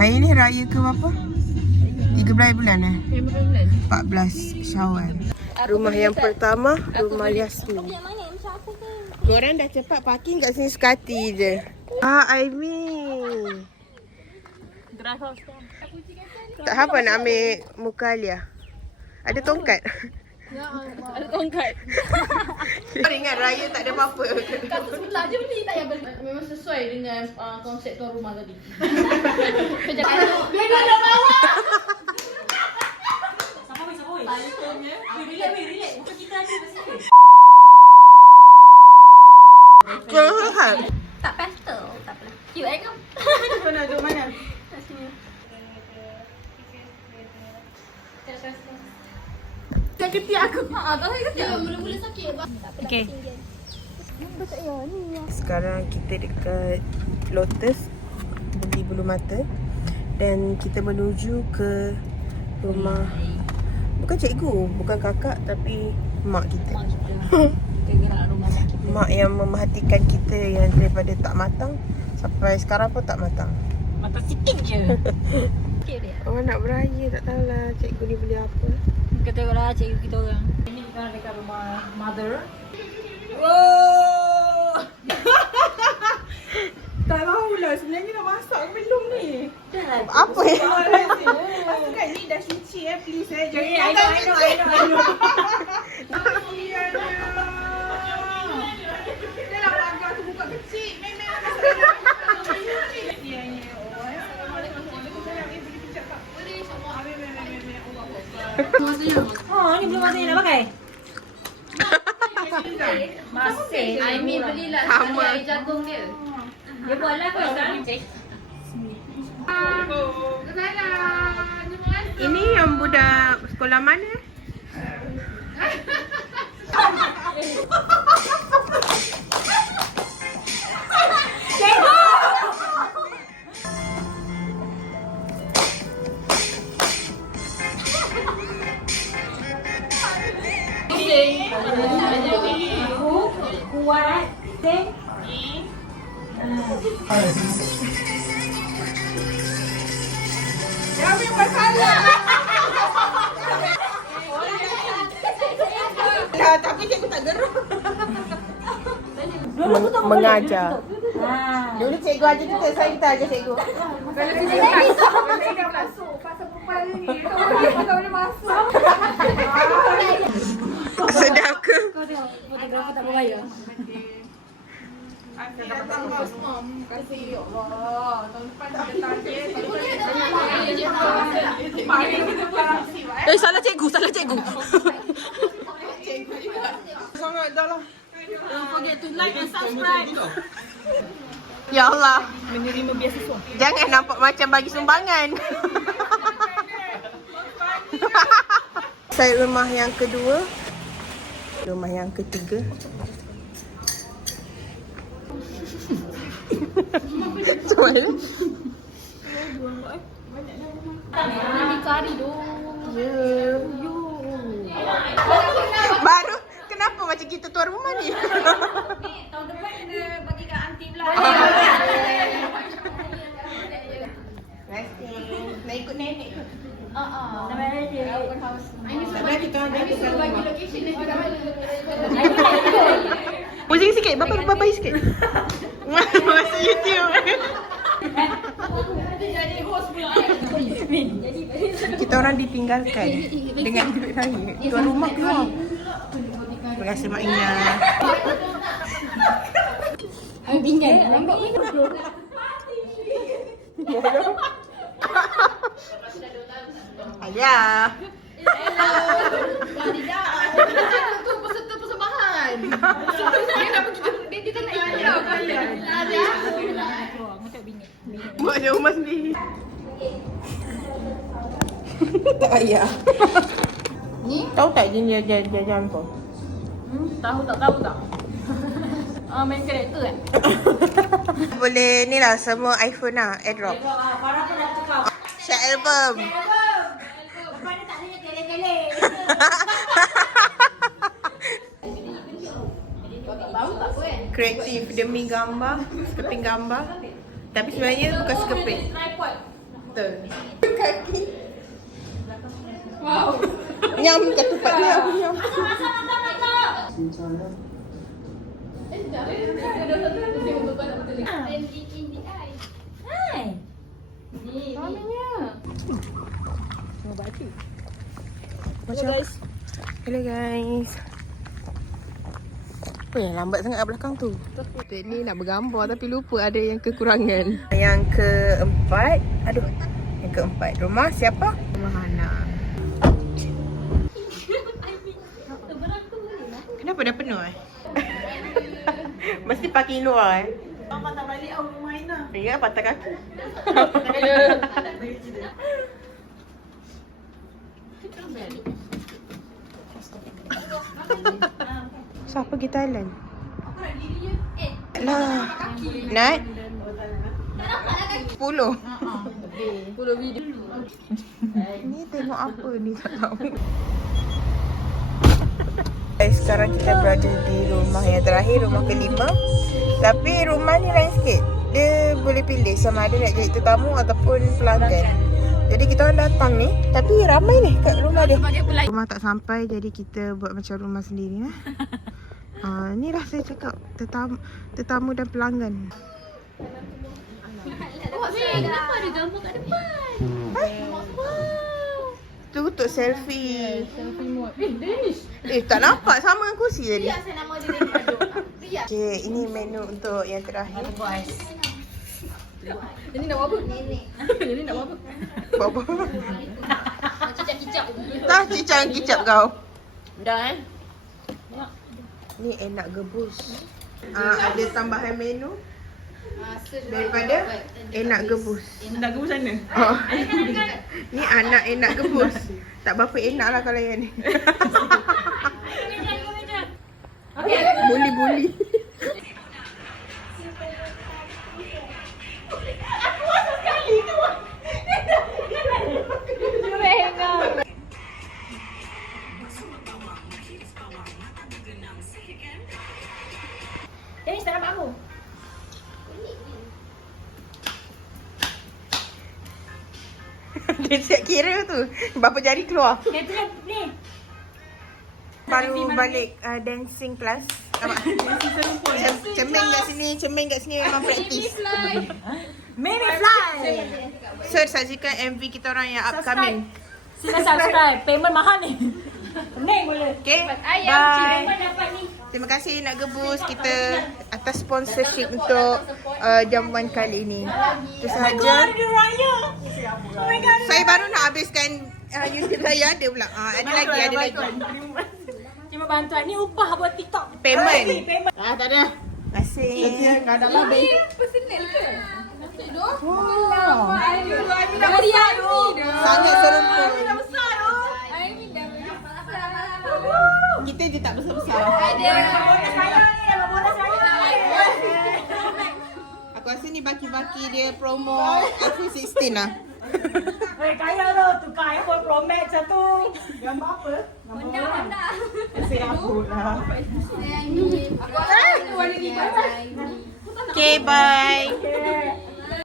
Hari ni raya ke berapa? 13 bulan 14 Syawal. Rumah yang pertama, rumah Yasmin. Korang dah cepat parking kat sini sekati je. Aimi. Tak apa nak ambil muka Alia. Ada tongkat. Ada tongkat. Kau ingat raya tak ada apa-apa. Kat sebelah je beli tak payah beli. Memang sesuai dengan konsep tuan rumah tadi. Kejap. Dia dah bawa. Siapa? Relax. Bukan kita ada mesti. Kau Tak pastel. Tak apalah. Cute kan? nak duduk mana? Kat sini. Jangan ketiak aku. Tak sakit ketiak. Mula-mula sakit. Okey. Sekarang kita dekat Lotus beli bulu mata dan kita menuju ke rumah bukan cikgu, bukan kakak tapi mak kita. Mak yang memerhatikan kita yang daripada tak matang sampai sekarang pun tak matang. Mata sikit je. Sikit dia. Orang nak beraya tak tahulah cikgu ni beli apa. Kita tengoklah cikgu kita orang. Ini kita dekat rumah mother. Oh! Tak tahulah sebenarnya nak masak ke belum ni. Apa ya? Masakan ni dah suci please jangan. I know. Dah lah pagar tu buka kecil. Memang Oh, ni belum ada yang nak pakai. Masih. Aimi belilah sama. air jagung dia. Dia buatlah kau sekarang. Ini yang budak sekolah mana? Kuat. Apa yang masalah? Dah, tapi cikgu tak gerak. Mengajar. Dulu cikgu aja kita, saya kita aja cikgu. Kalau cikgu dah masuk, pasal perempuan ni. Kalau tak boleh masuk. Sedap ke? Kau tengok fotografer tak berbayar. Kasih ya Allah. Tahun depan kita target. Salah cikgu. Sangat dah lah. Don't forget to like and subscribe. Ya Allah. Menerima beasiswa. Jangan nampak macam bagi sumbangan. Saya rumah yang kedua. Rumah yang ketiga. Mana? Ini kari tu. Ya. Baru kenapa macam kita tuan rumah ni? Tahun depan kena bagi kat aunty pula. Nak ikut nenek ke? Nama dia. Open house. Ada kita ada Bagi location dia juga. pusing sikit, babai sikit. Masa YouTube. Jadi host pula. Kita orang ditinggalkan dengan duit raya. Tuan rumah keluar. Terima kasih Mak Ina. Tinggal nampak Alia. tu peserta persembahan. Dia nak pergi dia tak nak ikut tau kalian. Ada. Buat je rumah sendiri. Tak payah. Ni? Tahu tak jenis jajan kau? Tahu tak? Main karakter kan? Boleh ni lah semua iPhone lah, airdrop. Farah pun dah cakap. Share album. Lepas ni tak ada tele-tele. Tahu tak apa kan? Kreatif demi gambar, sekeping gambar. Tapi sebenarnya bukan sekeping. Tripod. Betul. Kaki. Wow. Nyam kat tempat ni aku nyam. Hello guys. Apa yang lambat sangat kat belakang tu? Ni nak bergambar tapi lupa ada yang kekurangan. Yang keempat, aduh. Yang keempat, rumah siapa? Rumah Hana. Kenapa dah penuh Mesti parking luar Abang patah balik rumah Aina. Ya, patah kaki. Siapa pergi Thailand? Lah. Nat? 10. 10 video. Ni tengok apa ni tak tahu. Sekarang kita berada di rumah yang terakhir, rumah kelima. Tapi rumah ni lain sikit. Dia boleh pilih sama ada nak jadi tetamu ataupun pelanggan. Jadi kita orang datang ni, tapi ramai ni kat rumah dia. Rumah tak sampai jadi kita buat macam rumah sendiri lah. Ni lah saya cakap tetamu dan pelanggan. Kenapa ada gambar kat depan? Tu untuk selfie. Selfie mode. Danish. Tak nampak sama kursi tadi. Ria saya nama dia Danish. Okay, ini menu untuk yang terakhir. Jadi nak buat apa? Nenek. Jadi nak buat apa? Buat apa? Nak cicap kicap. Tak cicak kicap kau. Dah Ni enak gebus. Ada tambahan menu daripada enak gebus. Nak ke sana? Oh. Ni anak enak gebus. Tak berapa enak lah kalau yang ni. Buli-buli. Danish tak nampak aku. Dia siap kira tu. Berapa jari keluar. Ni. Baru balik dancing class. Cermin kat sini memang praktis. Mini fly. So saksikan MV kita orang yang upcoming. Sila subscribe. Payment mahal ni. Pening boleh. Okay, Ayam bye. dapat ni. Terima kasih nak gebus kita atas sponsorship untuk jamuan kali ini. Itu sahaja. Hari raya. Oh my god. Saya baru nak habiskan YouTube saya ada pula. Ada lagi. Cuma bantuan ni upah buat TikTok. Payment. Payment. Tak ada. Terima kasih. Enggak ada lebih. Personal ke? Nasi doh. Wow. Dari Aimi. Sangat serumpun. Besar oh. Aimi dah Kita je tak besar-besar. ada. Bonus raya ni, dapat bonus raya. Aku rasa ni baki-baki dia promo iPhone 16 lah. Weh, kaya tu. Tukar iPhone Pro Max satu. Gambar apa? Benda. Saya upload lah. Aimi. Aku rasa warna ni. Okay, bye.